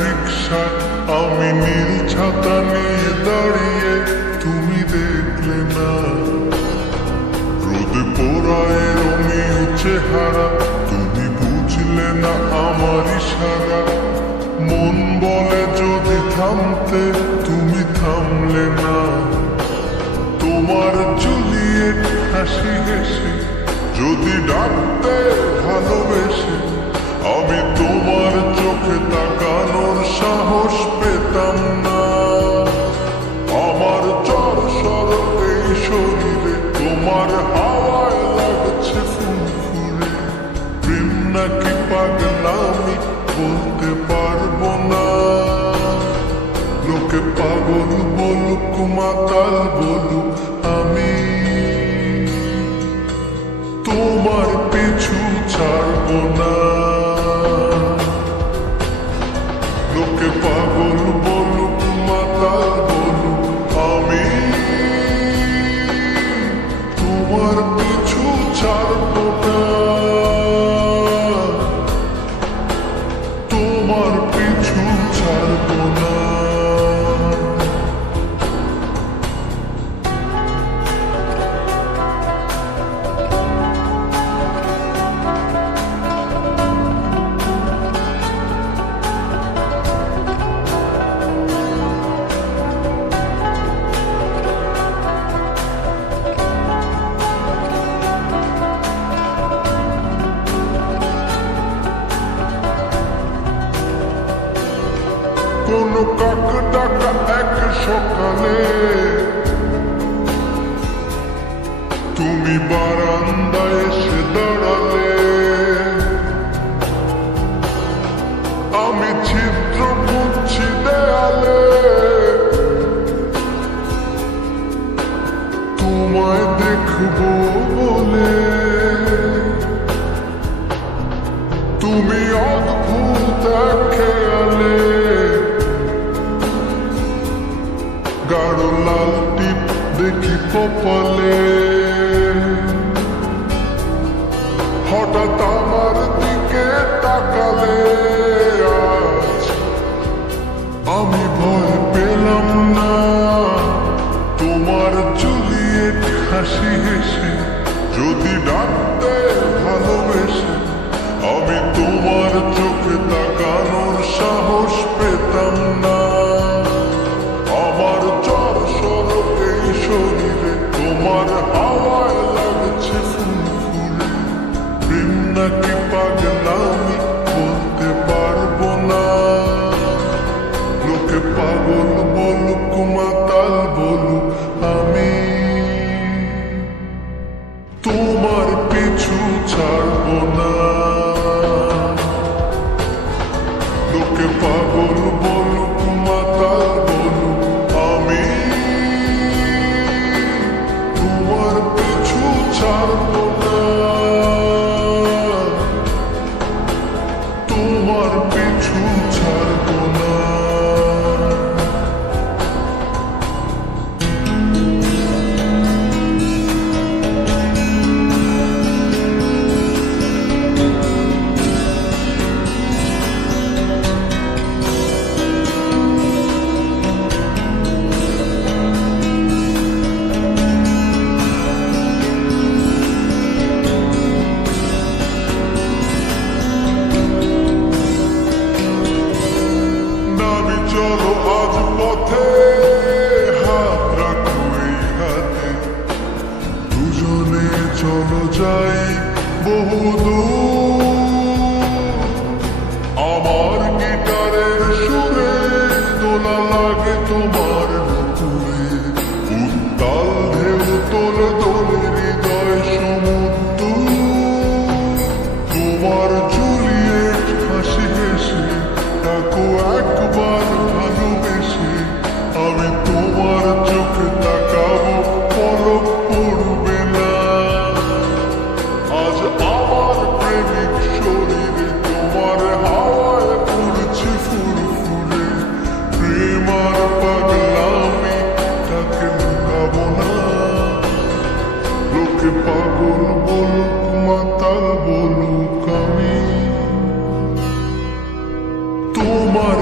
রিকশায় আমি নীল ছাতা নিয়ে দাঁড়িয়ে, তুমি দেখলে না রোদে পোড়ায় রঙিন চেহারা, তুমি বুঝলে না আমার ইশারা। মন বলে যদি থামতে, তুমি থামলে না। তোমার জুলিয়েট হাসি হেসে যদি ডাকতে ভালোবেসে, আমি তোমার চোখে তাকানোর সাহস পেতাম না। আমার চরসর এই শরীরে তোমার হাওয়ায় লাগছে ফুরফুরে। প্রেম নাকি পাগলামি বলতে পারবো না। লোকে পাগল বলুক মাতাল বলুক, আমি তোমার পিছু ছাড়বো না। লোকে পাগল বলুক মাতাল বলুক, আমি তোমার পিছু ছাড়বো না। তোমার পিছু ছাড়বো না। কোনো কাক ডাকা এক সকালে তুমি বারান্দায় এসে দাঁড়ালে। আমি ছিদ্র বুঝছি দেয়ালে, তোমায় দেখবো বলে। তুমি অদ্ভুত খেয়ালে, গাঢ় লাল টিপ দেখি কপালে। হঠাৎ আমার দিকে তাকালে, আজ আমি ভয় পেলাম না। তোমার জুলিয়েট হাসি হেসে যদি ডাকতে ভালোবেসে, আমি তোমার চোখে তাকানোর সাহস পেতাম না। আমার চরসর এই শরীরে তোমার হাওয়ায় লাগছে ফুরফুরে। প্রেম নাকি পাগলামি বলতে পারবো না। লোকে পাগল বলুক মাতাল বলুক, আমি তোমার পিছু ছাড়বো না। লোকে পাগল বলুক মাতাল বলুক, আমি তোমার পিছু ছাড়বো না। তোমার পিছু ছাড়বো না। চলো আজ পথে, হাত রাখো এই হাতে, দুজনে চলো যাই বহুদূর। আমার গিটারের সুরে দোলা লাগে তোমার নুপুরে। উত্তাল ঢেউ তোলে দোলে হৃদয় সমুদ্র। তোমার জুলিয়েট হাসি হেসে ডাকো একবার ভালোবেসে, আমি তোমার চোখে তাকাবো পলক পড়বে না। আজ আমার প্রেমিক শরীরে তোমার হাওয়ায় পড়ছে ফুরফুরে। প্রেম আর পাগলামি তাকে লুকাবো না। লোকে পাগল বলুক মাতাল বলুক, আমি তোমার